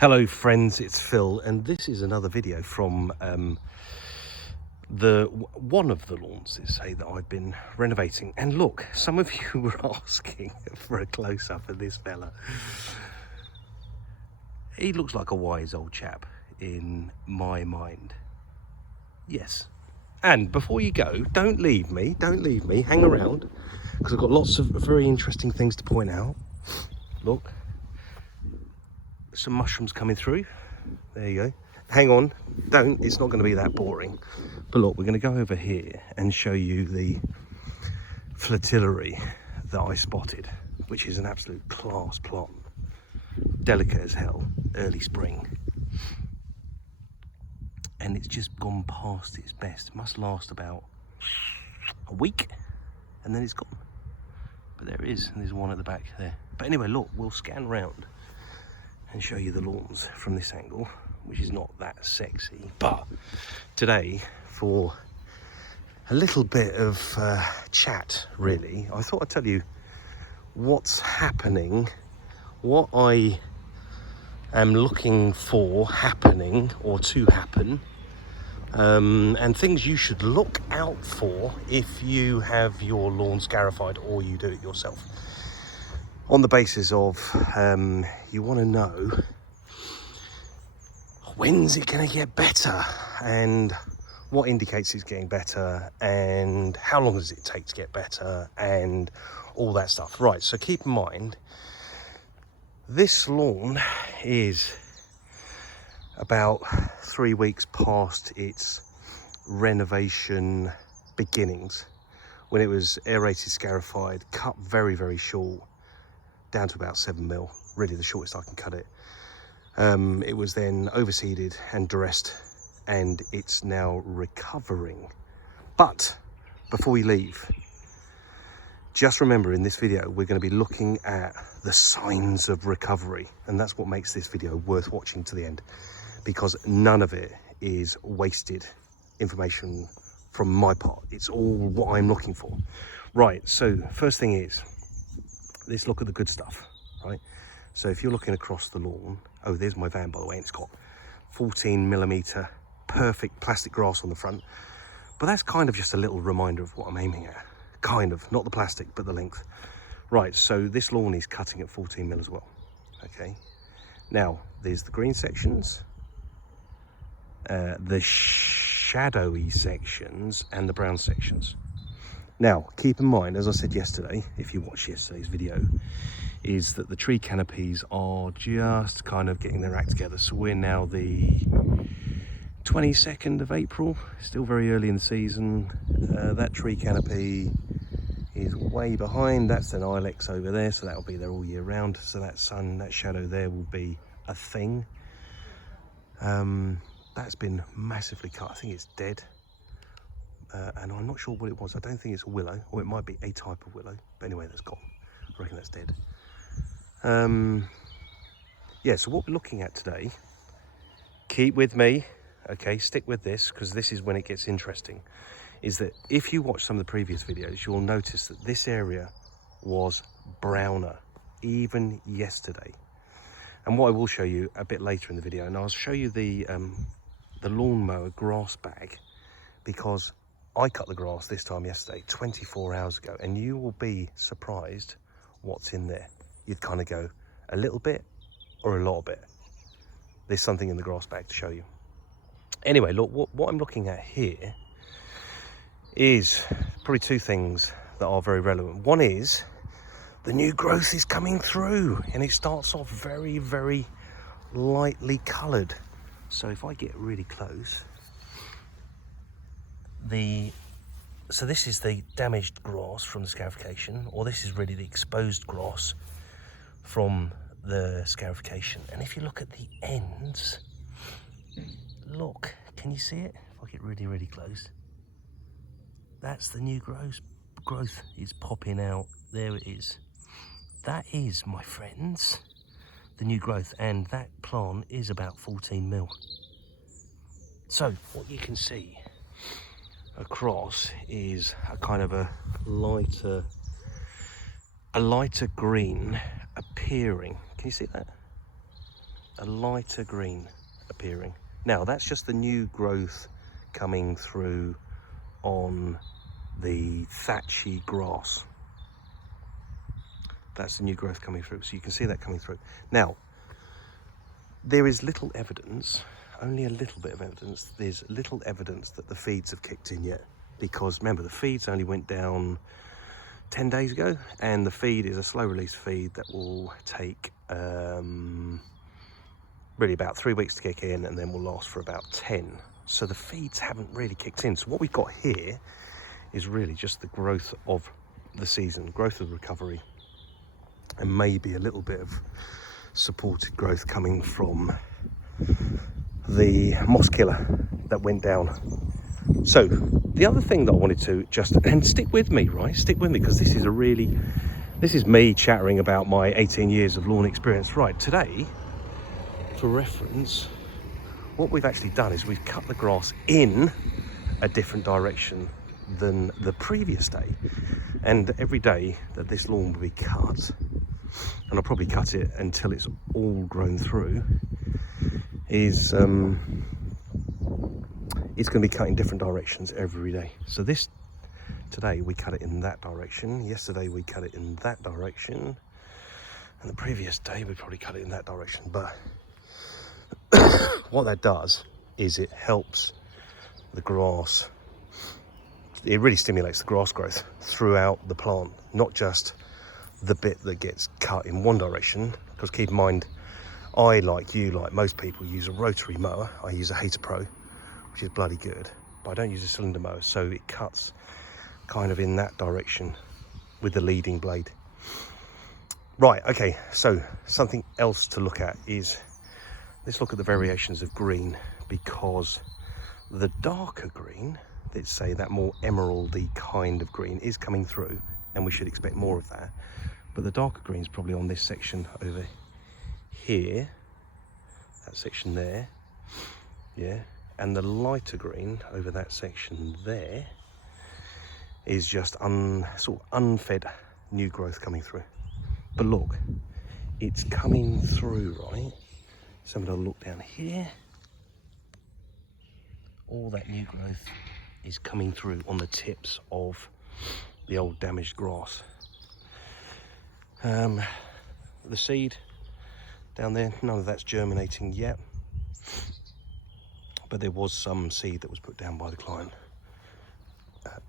Hello friends, it's Phil, and this is another video from one of the lawns, say, that I've been renovating. And look, some of you were asking for a close-up of this fella. He looks like a wise old chap in my mind. Yes. And before you go, don't leave me, hang around, because I've got lots of very interesting things to point out. Look, some mushrooms coming through. There you go. Hang on, it's not going to be that boring. But look, we're going to go over here and show you the fritillary that I spotted, which is an absolute class plant. Delicate as hell, early spring. And it's just gone past its best. It must last about a week and then it's gone. But there it is, and there's one at the back there. But anyway, look, we'll scan round and show you the lawns from this angle, which is not that sexy. But today, for a little bit of chat, really, I thought I'd tell you what's happening, what I am looking for happening or to happen, and things you should look out for if you have your lawn scarified or you do it yourself. On the basis of you want to know when's it going to get better and what indicates it's getting better and how long does it take to get better and all that stuff. Right, so keep in mind, this lawn is about 3 weeks past its renovation beginnings, when it was aerated, scarified, cut very, very short, down to about 7mm, really the shortest I can cut it. It was then overseeded and dressed, and it's now recovering. But before we leave, just remember, in this video we're going to be looking at the signs of recovery, and that's what makes this video worth watching to the end, because none of it is wasted information from my part. It's all what I'm looking for. Right, so first thing is, let's look at the good stuff, right? So if you're looking across the lawn, oh, there's my van, by the way, and it's got 14mm perfect plastic grass on the front. But that's kind of just a little reminder of what I'm aiming at. Kind of, not the plastic, but the length. Right, so this lawn is cutting at 14mm as well, okay? Now, there's the green sections, the shadowy sections, and the brown sections. Now, keep in mind, as I said yesterday, if you watched yesterday's video, is that the tree canopies are just kind of getting their act together. So we're now the 22nd of April, still very early in the season. That tree canopy is way behind. That's an ilex over there, so that'll be there all year round. So that sun, that shadow there will be a thing. That's been massively cut. I think it's dead. And I'm not sure what it was. I don't think it's a willow, or it might be a type of willow. But anyway, that's gone. I reckon that's dead. Yeah, so what we're looking at today, keep with me, okay, stick with this, because this is when it gets interesting, is that if you watch some of the previous videos, you'll notice that this area was browner, even yesterday. And what I will show you a bit later in the video, and I'll show you the lawnmower grass bag, because I cut the grass this time yesterday, 24 hours ago, and you will be surprised what's in there. You'd kind of go, a little bit or a lot of it. There's something in the grass bag to show you. Anyway, look, what I'm looking at here is probably two things that are very relevant. One is the new growth is coming through, and it starts off very, very lightly coloured. So if I get really close, so this is the damaged grass from the scarification, or this is really the exposed grass from the scarification. And if you look at the ends, look, can you see it? If I get really, really close, that's the new growth is popping out. There it is. That is, my friends, the new growth, and that plant is about 14mm. So what you can see across is a kind of a lighter green appearing. Can you see that? a lighter green appearing. Now that's just the new growth coming through on the thatchy grass. That's the new growth coming through, so you can see that coming through. Now, there is little evidence, only a little bit of evidence, there's little evidence that the feeds have kicked in yet, because remember, the feeds only went down 10 days ago, and the feed is a slow release feed that will take really about 3 weeks to kick in, and then will last for about 10. So the feeds haven't really kicked in. So what we've got here is really just the growth of the season, growth of recovery, and maybe a little bit of supported growth coming from the moss killer that went down. So the other thing that I wanted to just, and stick with me, right? Stick with me, because this is me chattering about my 18 years of lawn experience. Right, today, for reference, what we've actually done is we've cut the grass in a different direction than the previous day. And every day that this lawn will be cut, and I'll probably cut it until it's all grown through, is it's going to be cut in different directions every day. So today we cut it in that direction, yesterday we cut it in that direction, and the previous day we probably cut it in that direction. But what that does is it helps the grass, it really stimulates the grass growth throughout the plant, not just the bit that gets cut in one direction. Because keep in mind, I, like you, like most people, use a rotary mower. I use a Hater Pro, which is bloody good, but I don't use a cylinder mower, so it cuts kind of in that direction with the leading blade. Right, okay, so something else to look at is, let's look at the variations of green, because the darker green, let's say that more emeraldy kind of green, is coming through, and we should expect more of that. But the darker green is probably on this section over here, that section there, yeah, and the lighter green over that section there is just sort of unfed new growth coming through. But look, it's coming through, right? So I'm going to look down here. All that new growth is coming through on the tips of the old damaged grass. The seed down there, none of that's germinating yet, but there was some seed that was put down by the client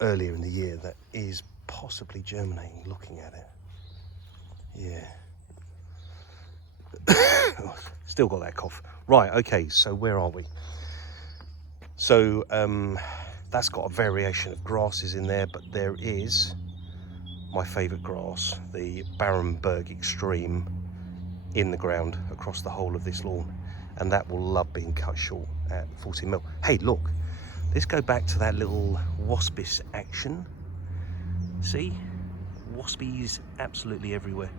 earlier in the year that is possibly germinating, looking at it. Yeah. Still got that cough. Right, okay, so where are we? So that's got a variation of grasses in there, but there is my favourite grass, the Barenberg Extreme, in the ground across the whole of this lawn, and that will love being cut short at 14mm. Hey, look, let's go back to that little waspice action. See? Waspies absolutely everywhere.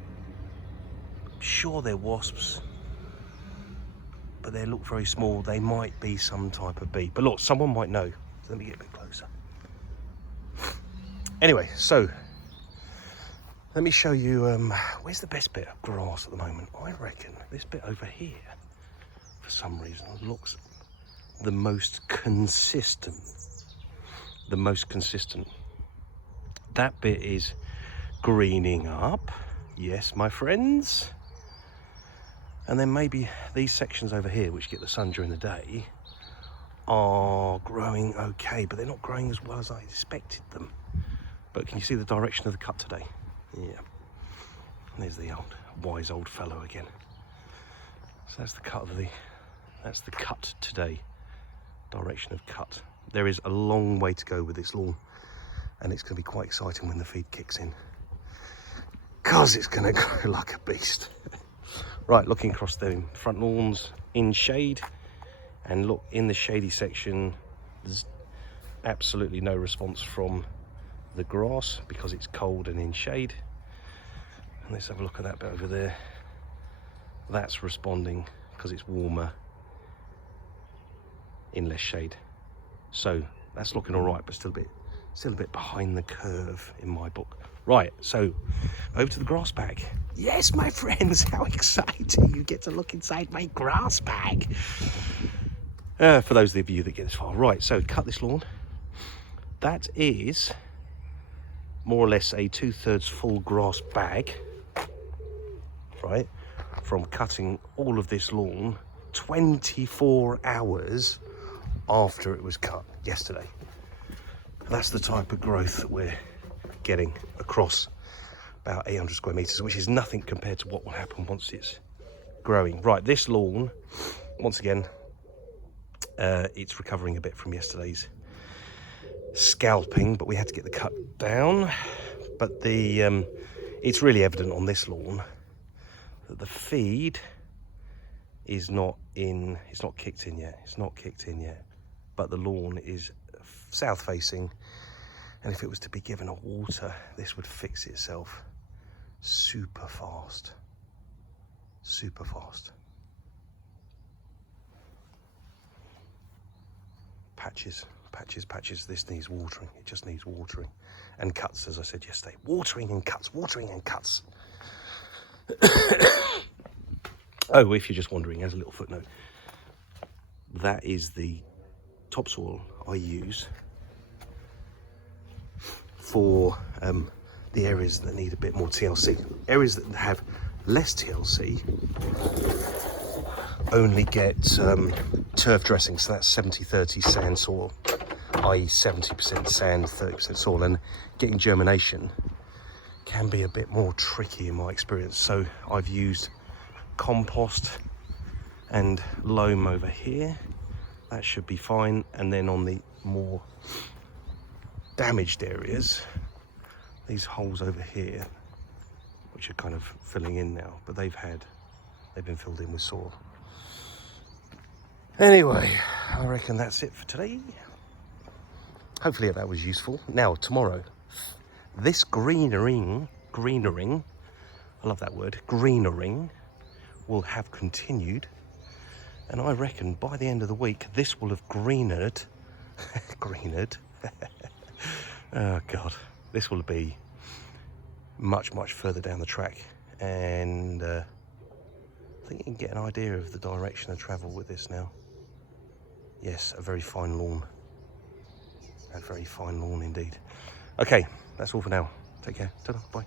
I'm sure they're wasps, but they look very small. They might be some type of bee. But look, someone might know. Let me get a bit closer. Anyway, so let me show you, where's the best bit of grass at the moment? I reckon this bit over here, for some reason, looks the most consistent. The most consistent. That bit is greening up. Yes, my friends. And then maybe these sections over here, which get the sun during the day, are growing okay, but they're not growing as well as I expected them. But can you see the direction of the cut today? Yeah. And there's the wise old fellow again. So that's the cut today. Direction of cut. There is a long way to go with this lawn, and it's going to be quite exciting when the feed kicks in, because it's going to grow like a beast. Right, looking across the front lawns in shade, and look, in the shady section there's absolutely no response from the grass because it's cold and in shade. And let's have a look at that bit over there. That's responding because it's warmer in less shade. So that's looking all right, but still a bit Still a bit behind the curve in my book. Right, so over to the grass bag. Yes, my friends, how exciting. You get to look inside my grass bag. For those of you that get this far. Right, so cut this lawn. That is more or less a 2/3 full grass bag, right, from cutting all of this lawn 24 hours after it was cut yesterday. That's the type of growth that we're getting across about 800 square meters, which is nothing compared to what will happen once it's growing. Right, this lawn, once again, it's recovering a bit from yesterday's scalping, but we had to get the cut down. But the it's really evident on this lawn that the feed is not in, it's not kicked in yet, but the lawn is south facing, and if it was to be given a water, this would fix itself super fast. Patches. This needs watering. It just needs watering and cuts, as I said yesterday. Watering and cuts. Oh, if you're just wondering, as a little footnote, that is the topsoil I use for the areas that need a bit more TLC. Areas that have less TLC only get turf dressing, so that's 70-30 sand soil, i.e. 70% sand, 30% soil, and getting germination can be a bit more tricky in my experience. So I've used compost and loam over here. That should be fine. And then on the more damaged areas, these holes over here, which are kind of filling in now, but they've been filled in with soil. Anyway, I reckon that's it for today. Hopefully that was useful. Now, tomorrow, this greenering, I love that word, greenering, will have continued. And I reckon by the end of the week, this will have greenered. Oh God, this will be much further down the track. And I think you can get an idea of the direction of travel with this now. Yes, a very fine lawn. A very fine lawn indeed. Okay, that's all for now. Take care. Ta-da, bye.